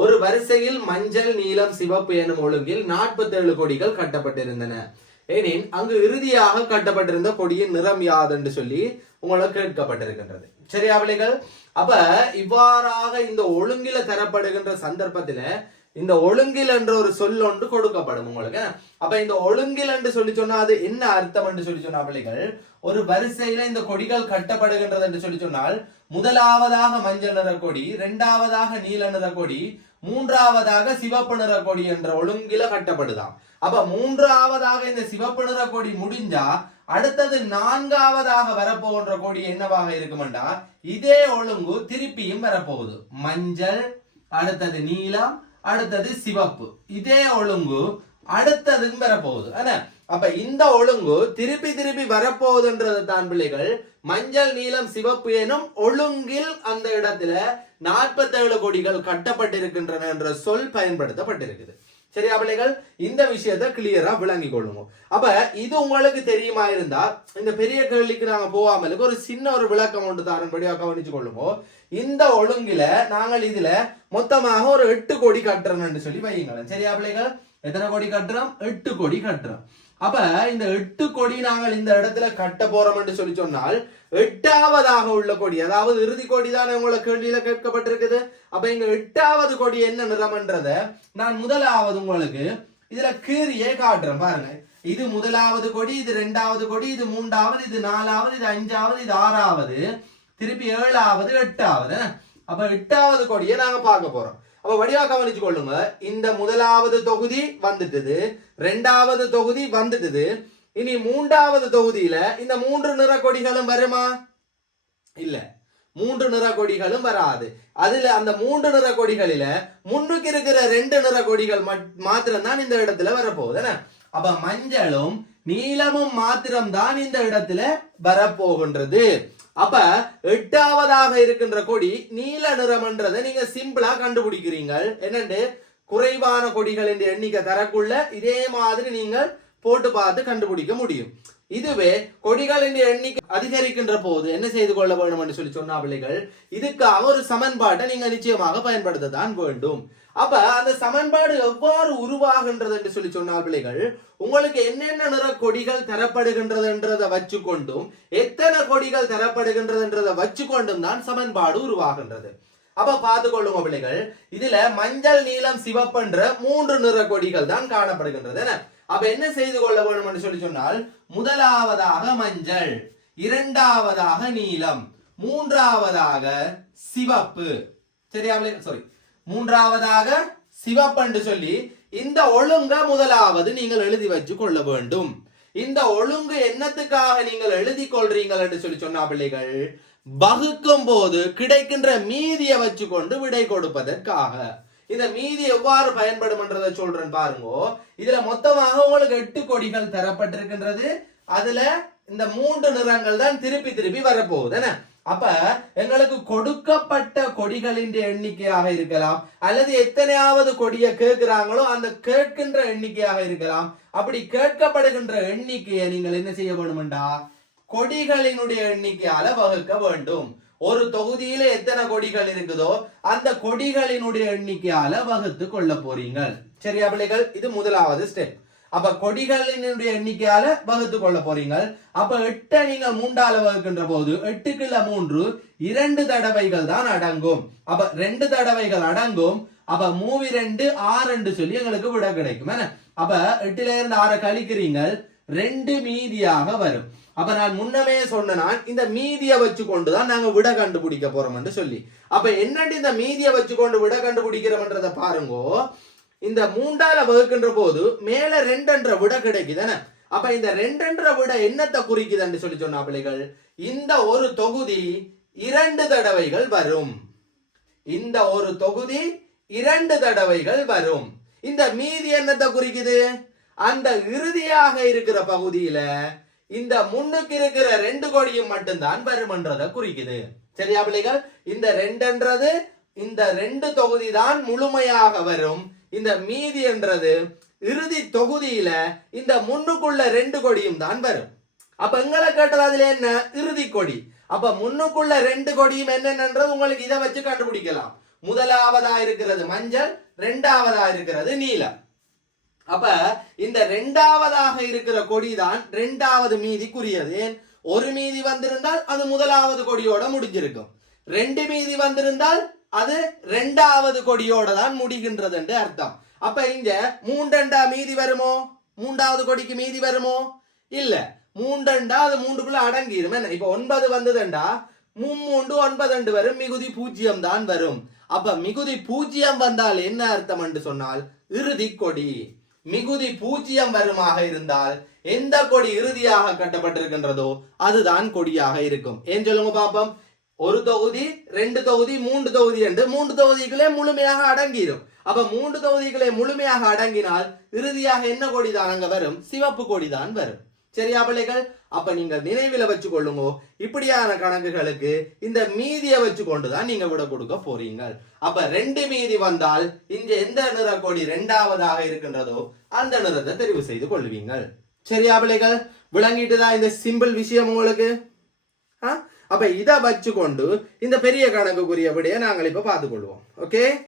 ஒரு வரிசையில் மஞ்சள் நீலம் சிவப்பு எனும் ஒழுங்கில் 47 கொடிகள் கட்டப்பட்டிருந்தன எனின் அங்கு இறுதியாக கட்டப்பட்டிருந்த கொடியின் நிறம் யாது என்று சொல்லி உங்களுக்கு கேட்கப்பட்டிருக்கின்றது. சரியா பிள்ளைகள்? அப்ப இவ்வாறாக இந்த ஒழுங்கில தரப்படுகின்ற சந்தர்ப்பத்தில இந்த ஒழுங்கில் என்ற ஒரு சொல் ஒன்று கொடுக்கப்படும் உங்களுக்கு. அப்ப இந்த ஒழுங்கில் என்று சொல்லி சொன்னா அது என்ன அர்த்தம் என்று சொல்லி சொன்னா பிள்ளைகள், ஒரு வரிசையில இந்த கொடிகள் கட்டப்படுகின்றது என்று சொல்லி சொன்னால் முதலாவதாக மஞ்சள் நிற கொடி, இரண்டாவதாக நீல நிற கொடி, மூன்றாவதாக சிவப்பு நிற கொடி என்ற ஒழுங்கில கட்டப்படுதாம். அப்ப மூன்றாவதாக இந்த சிவப்பு நிற கொடி முடிஞ்சா அடுத்தது நான்காவதாக வரப்போகின்ற கொடி என்னவாக இருக்குமெண்டா இதே ஒழுங்கு திருப்பியும் வரப்போகுது. மஞ்சள், அடுத்தது நீலம், அடுத்தது சிவப்பு, இதே ஒழுங்கு அடுத்ததும் வரப்போகுது. அப்ப இந்த ஒழுங்கு திருப்பி திருப்பி வரப்போகுதுன்றது தான் பிள்ளைகள் மஞ்சள் நீலம் சிவப்பு எனும் ஒழுங்கில் அந்த இடத்துல 47 கொடிகள் கட்டப்பட்டிருக்கின்றன என்ற சொல் பயன்படுத்தப்பட்டிருக்குது. சரியா பிள்ளைகள்? இந்த விஷயத்தை கிளியரா விளங்கி கொள்ளுங்க. அப்ப இது உங்களுக்கு தெரியுமா இருந்தா இந்த பெரிய கேள்விக்கு நாங்க போகாமலுக்கு ஒரு சின்ன ஒரு விளக்கம் ஒன்று தாரன்படியா கவனிச்சு கொள்ளுங்க. இந்த ஒழுங்கில நாங்கள் இதுல மொத்தமாக ஒரு 8 கோடி கட்டுறோம்னு சொல்லி வையுங்களேன். சரியா பிள்ளைகள்? எத்தனை கோடி கட்டுறோம்? 8 கோடி கட்டுறோம். அப்ப இந்த 8 கோடி நாங்கள் இந்த இடத்துல கட்ட போறோம் என்று சொல்லி சொன்னால் 8வது உள்ள கொடி, அதாவது இறுதி கொடி தானே உங்களை கேள்வியில கேட்கப்பட்டிருக்குது. அப்ப இங்க 8வது கொடி என்ன நிறம்ன்றத நான் முதலாவது உங்களுக்கு இதுல கீரியே காட்டுறேன் பாருங்க. இது முதலாவது கொடி, இது 2வது கொடி, இது 3வது, இது 4வது, இது 5வது, இது 6வது, திருப்பி 7வது, 8வது. அப்ப 8வது கொடியை நாங்க பார்க்க போறோம். அப்ப வடிவா கவனிச்சு கொள்ளுங்க. இந்த முதலாவது தொகுதி வந்துட்டது, 2வது தொகுதி வந்துட்டது. இனி 3வது தொகுதியில இந்த 3 நிற கொடிகளும் வருமா? இல்ல, 3 நிற கொடிகளும் வராது. அதுல அந்த 3 நிற கொடிகளில முன்னுக்கு இருக்கிற 2 நிற கொடிகள் மாத்திரம் தான் இந்த இடத்துல வரப்போகுது. அப்ப மஞ்சளும் நீலமும் மாத்திரம் தான் இந்த இடத்துல வரப்போகின்றது. அப்ப 8வதாக இருக்கின்ற கொடி நீல நிறம்ன்றதை நீங்க சிம்பிளா கண்டுபிடிக்கிறீங்க. என்னண்டு குறைவான கொடிகளின் எண்ணிக்கை தரக்குள்ள இதே மாதிரி நீங்கள் போட்டு பார்த்து கண்டுபிடிக்க முடியும். இதுவே கொடிகளின் எண்ணிக்கை அதிகரிக்கின்ற போது என்ன செய்து கொள்ள வேண்டும் என்று சொல்லி சொன்னா பிள்ளைகள், இதுக்காக ஒரு சமன்பாட்டை நீங்க நிச்சயமாக பயன்படுத்தத்தான் வேண்டும். அப்ப அந்த சமன்பாடு எவ்வாறு உருவாகின்றது என்று சொல்லி சொன்னால் பிள்ளைகள், உங்களுக்கு என்னென்ன நிற கொடிகள் தரப்படுகின்றதுன்றதை வச்சு கொண்டும் எத்தனை கொடிகள் தரப்படுகின்றதுன்றதை வச்சு கொண்டும் தான் சமன்பாடு உருவாகின்றது. அப்ப பார்த்து கொள்ளுங்க பிள்ளைகள், இதுல மஞ்சள் நீலம் சிவப்புன்ற 3 நிற கொடிகள் தான் காணப்படுகின்றது. அப்ப என்ன செய்து கொள்ள வேண்டும் என்று சொல்லி சொன்னால் முதலாவதாக மஞ்சள், 2வதாக நீலம், 3வதாக சிவப்பு. சரியா? சாரி, 3வதாக சிவப்பு சொல்லி இந்த ஒழுங்க முதலாவது நீங்கள் எழுதி வச்சு கொள்ள வேண்டும். இந்த ஒழுங்கு என்னத்துக்காக நீங்கள் எழுதி கொள்றீங்கள் என்று சொல்லி சொன்னா பிள்ளைகள், வகுக்கும் போது கிடைக்கின்ற மீதியை வச்சு கொண்டு விடை கொடுப்பதற்காக. இந்த மீதி எவ்வாறு பயன்படும் என்றதை சொல்றேன் பாருங்க. இதுல மொத்தமாக உங்களுக்கு 8 கொடிகள் தரப்பட்டிருக்கின்றது. அதுல இந்த 3 நிறங்கள் தான் திருப்பி திருப்பி வரப்போகுது. அப்ப எங்களுக்கு கொடுக்கப்பட்ட கொடிகளின் எண்ணிக்கையாக இருக்கலாம், அல்லது எத்தனையாவது கொடியை கேட்கிறாங்களோ அந்த கேட்கின்ற எண்ணிக்கையாக இருக்கலாம். அப்படி கேட்கப்படுகின்ற எண்ணிக்கையை நீங்கள் என்ன செய்ய வேண்டும்டா கொடிகளினுடைய எண்ணிக்கையால வகுக்க வேண்டும். ஒரு தொகுதியில எத்தனை கொடிகள் இருக்குதோ அந்த கொடிகளினுடைய எண்ணிக்கையால வகுத்து கொள்ள போறீங்க. சரியா பிள்ளைகள்? இது முதலாவது ஸ்டெப். அப்ப கொடிகளினுடைய எண்ணிக்கையால வகுத்து கொள்ள போறீங்க. அப்ப 8 நீங்க 3ஆல வகுக்கின்ற போது 8க்குள்ள 3 2 தடவைகள் தான் அடங்கும். அப்ப 2 தடவைகள் அடங்கும். அப்ப 3 2 6 சொல்லி எங்களுக்கு விட கிடைக்கும். அப்ப 8ல இருந்து 6 கழிக்கிறீங்க, 2 மீதியாக வரும். அப்ப நான் முன்னமே சொன்ன இந்த மீதியை வச்சு கொண்டுதான் நாங்க விட கண்டுபிடிக்க போறோம் என்று சொல்லி. அப்ப என்னட்டு இந்த மீதியை வச்சு கொண்டு விட கண்டுபிடிக்கிறோம்ன்றத பாருங்க. இந்த 3ஆல வகுக்கின்ற போது மேல 2 என்ற விட கிடைக்குதானே. அப்ப இந்த 2 என்ற விட என்னத்தை குறிக்குதுன்னு சொல்லி சொன்னா பிள்ளைகள், இந்த ஒரு தொகுதி 2 தடவைகள் வரும். இந்த ஒரு தொகுதி 2 தடவைகள் வரும். இந்த மீதி என்னத்தை குறிக்குது? அந்த இறுதியாக இருக்கிற பகுதியில இந்த முன்னுக்கு இருக்கிற 2 கொடியும் மட்டும்தான் வரும்ன்றதை குறிக்குது. சரியா பிள்ளைகள்? இந்த 2ன்றது இந்த 2 தொகுதி தான் முழுமையாக வரும். இந்த மீதி என்றது இறுதி தொகுதியில இந்த முன்னுக்குள்ள 2 கொடியும் தான் வரும். அப்ப எங்களை கேட்டது அதுல என்ன? இறுதி கொடி. அப்ப முன்னுக்குள்ள 2 கொடியும் என்னென்னன்றது உங்களுக்கு இதை வச்சு கண்டுபிடிக்கலாம். முதலாவதா இருக்கிறது மஞ்சள், இரண்டாவதா இருக்கிறது நீலம். அப்ப இந்த இரண்டாவதாக இருக்கிற கொடிதான் இரண்டாவது மீதிக்குரியது. ஏன், ஒரு மீதி வந்திருந்தால் அது முதலாவது கொடியோட முடிஞ்சிருக்கும். ரெண்டு மீதி வந்திருந்தால் அது இரண்டாவது கொடியோட தான் முடிகின்றது என்று அர்த்தம். அப்ப இங்க மூன்றண்டா மீதி வருமோ? மூன்றாவது கொடிக்கு மீதி வருமோ? இல்ல. மூன்றண்டா அது மூன்றுக்குள்ள அடங்கிடும். இப்ப 9 வந்ததுண்டா 3 9 வரும், மிகுதி 0 தான் வரும். அப்ப மிகுதி 0 வந்தால் என்ன அர்த்தம் என்று சொன்னால் இறுதி கொடி. மிகுதி 0 வருமாக இருந்தால் எந்த கொடி இறுதியாக கட்டப்பட்டிருக்கின்றதோ அதுதான் கொடியாக இருக்கும். ஏன் சொல்லுங்க பாப்போம். ஒரு தொகுதி, 2 தொகுதி, 3 தொகுதி என்று 3 தொகுதிகளே முழுமையாக அடங்கிடும். அப்ப 3 தொகுதிகளே முழுமையாக அடங்கினால் இறுதியாக என்ன கொடி தான் அங்க வரும்? சிவப்பு கொடி தான் வரும். சரியா பிள்ளைகள்? அப்ப நீங்க நினைவில வச்சு கொள்ளுங்க. இப்படியான கணக்குகளுக்கு இந்த மீதியை வச்சு கொண்டுதான் நீங்க விட கொடுக்க போறீங்க. அப்ப 2 மீதி வந்தால் இங்க எந்த நிற கொடி இரண்டாவதாக இருக்கின்றதோ அந்த நிறத்தை தெரிவு செய்து கொள்வீங்க. சரியா பிள்ளைகள்? விளங்கிட்டுதான் இந்த சிம்பிள் விஷயம் உங்களுக்கு? அப்ப இதை வச்சு கொண்டு இந்த பெரிய கணக்குக்குரியபடியே நாங்கள் இப்ப பார்த்துக் கொள்வோம். ஓகே.